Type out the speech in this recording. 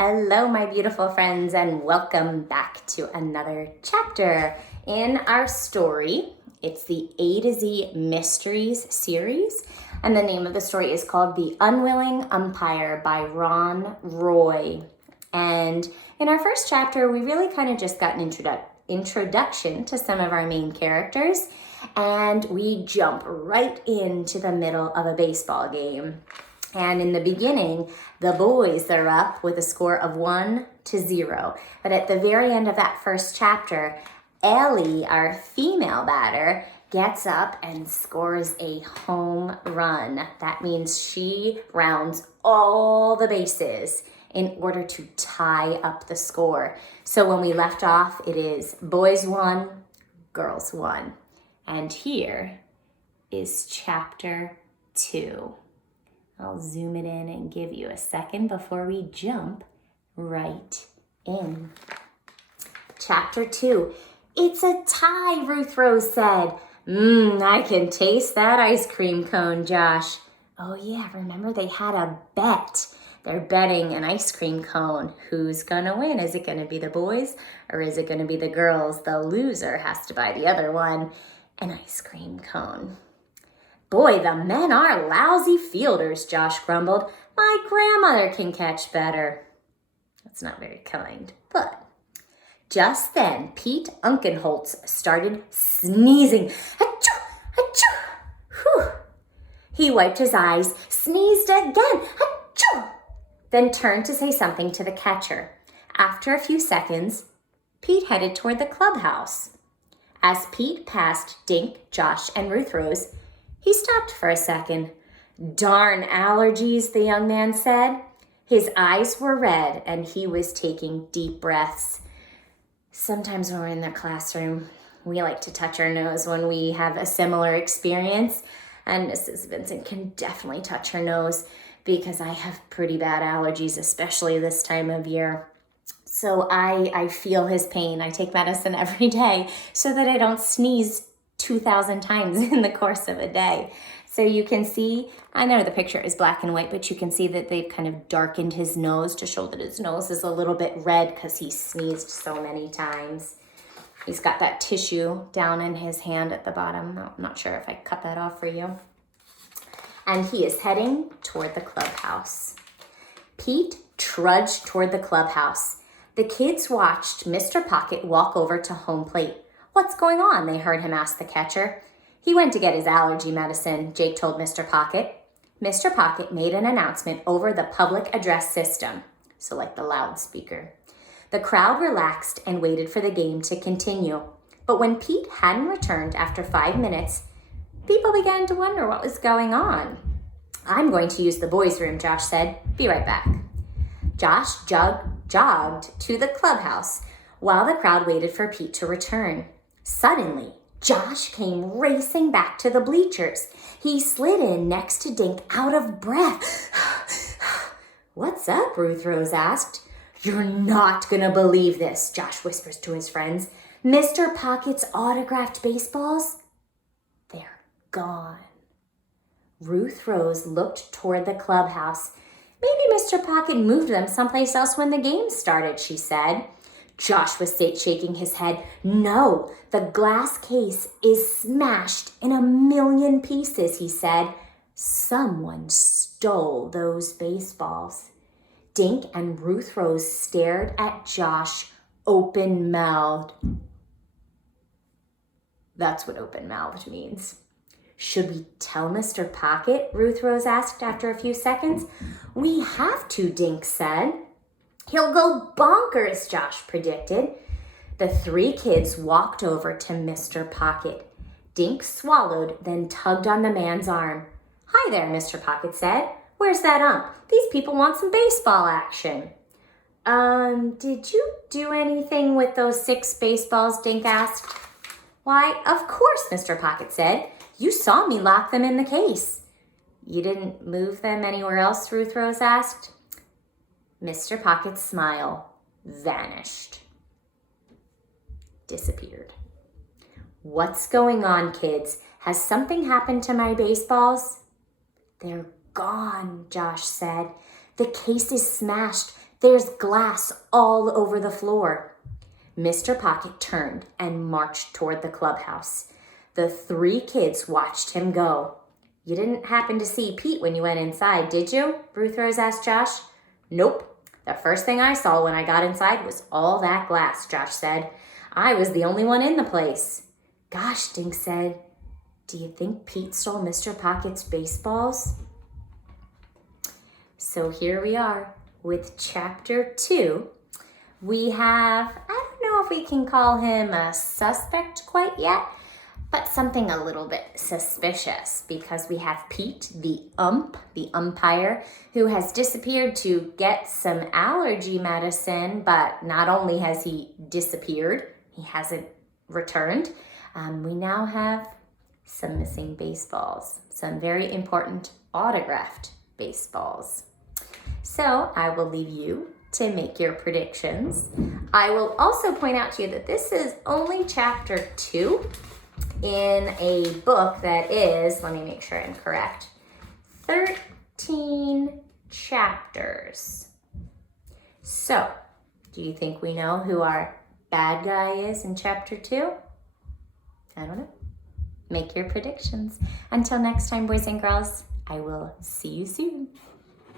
Hello, my beautiful friends, and welcome back to another chapter in our story. It's the A to Z Mysteries series, and the name of the story is called The Unwilling Umpire by Ron Roy. And in our first chapter, we really kind of just got an introduction to some of our main characters, and we jump right into the middle of a baseball game. And in the beginning, the boys are up with a score of 1-0. But at the very end of that first chapter, Ellie, our female batter, gets up and scores a home run. That means she rounds all the bases in order to tie up the score. So when we left off, it is boys 1, girls 1. And here is chapter 2. I'll zoom it in and give you a second before we jump right in. Chapter 2. It's a tie, Ruth Rose said. I can taste that ice cream cone, Josh. Oh yeah, remember they had a bet. They're betting an ice cream cone. Who's gonna win? Is it gonna be the boys or is it gonna be the girls? The loser has to buy the other one an ice cream cone. Boy, the men are lousy fielders, Josh grumbled. My grandmother can catch better. That's not very kind, but just then Pete Unkenholtz started sneezing. Achoo! Achoo! Whew! He wiped his eyes, sneezed again, achoo! Then turned to say something to the catcher. After a few seconds, Pete headed toward the clubhouse. As Pete passed Dink, Josh, and Ruth Rose, he stopped for a second. Darn allergies, the young man said. His eyes were red and he was taking deep breaths. Sometimes when we're in the classroom, we like to touch our nose when we have a similar experience. And Mrs. Vincent can definitely touch her nose because I have pretty bad allergies, especially this time of year. So I feel his pain. I take medicine every day so that I don't sneeze 2,000 times in the course of a day. So you can see, I know the picture is black and white, but you can see that they've kind of darkened his nose to show that his nose is a little bit red because he sneezed so many times. He's got that tissue down in his hand at the bottom. I'm not sure if I cut that off for you. And he is heading toward the clubhouse. Pete trudged toward the clubhouse. The kids watched Mr. Pocket walk over to home plate. What's going on? They heard him ask the catcher. He went to get his allergy medicine, Jake told Mr. Pocket. Mr. Pocket made an announcement over the public address system, so like the loudspeaker. The crowd relaxed and waited for the game to continue. But when Pete hadn't returned after 5 minutes, people began to wonder what was going on. I'm going to use the boys' room, Josh said. Be right back. Josh jogged to the clubhouse while the crowd waited for Pete to return. Suddenly, Josh came racing back to the bleachers. He slid in next to Dink out of breath. What's up? Ruth Rose asked. You're not gonna believe this, Josh whispers to his friends. Mr. Pocket's autographed baseballs? They're gone. Ruth Rose looked toward the clubhouse. Maybe Mr. Pocket moved them someplace else when the game started, she said. Josh was shaking his head. No, the glass case is smashed in a million pieces, he said. Someone stole those baseballs. Dink and Ruth Rose stared at Josh open-mouthed. That's what open-mouthed means. Should we tell Mr. Pocket? Ruth Rose asked after a few seconds. We have to, Dink said. He'll go bonkers, Josh predicted. The 3 kids walked over to Mr. Pocket. Dink swallowed, then tugged on the man's arm. Hi there, Mr. Pocket said. Where's that ump? These people want some baseball action. Did you do anything with those 6 baseballs? Dink asked. Why, of course, Mr. Pocket said. You saw me lock them in the case. You didn't move them anywhere else? Ruth Rose asked. Mr. Pocket's smile vanished. Disappeared. What's going on, kids? Has something happened to my baseballs? They're gone, Josh said. The case is smashed. There's glass all over the floor." Mr. Pocket turned and marched toward the clubhouse. The 3 kids watched him go. "You didn't happen to see Pete when you went inside, did you?" Ruth Rose asked Josh. "Nope. The first thing I saw when I got inside was all that glass," Josh said. "I was the only one in the place." "Gosh," Dink said, "do you think Pete stole Mr. Pocket's baseballs?" So here we are with chapter 2. We have, I don't know if we can call him a suspect quite yet, but something a little bit suspicious, because we have Pete, the umpire, who has disappeared to get some allergy medicine, but not only has he disappeared, he hasn't returned. We now have some missing baseballs, some very important autographed baseballs. So I will leave you to make your predictions. I will also point out to you that this is only chapter 2 in a book that is, let me make sure I'm correct, 13 chapters. So, do you think we know who our bad guy is in chapter 2? I don't know. Make your predictions. Until next time, boys and girls, I will see you soon.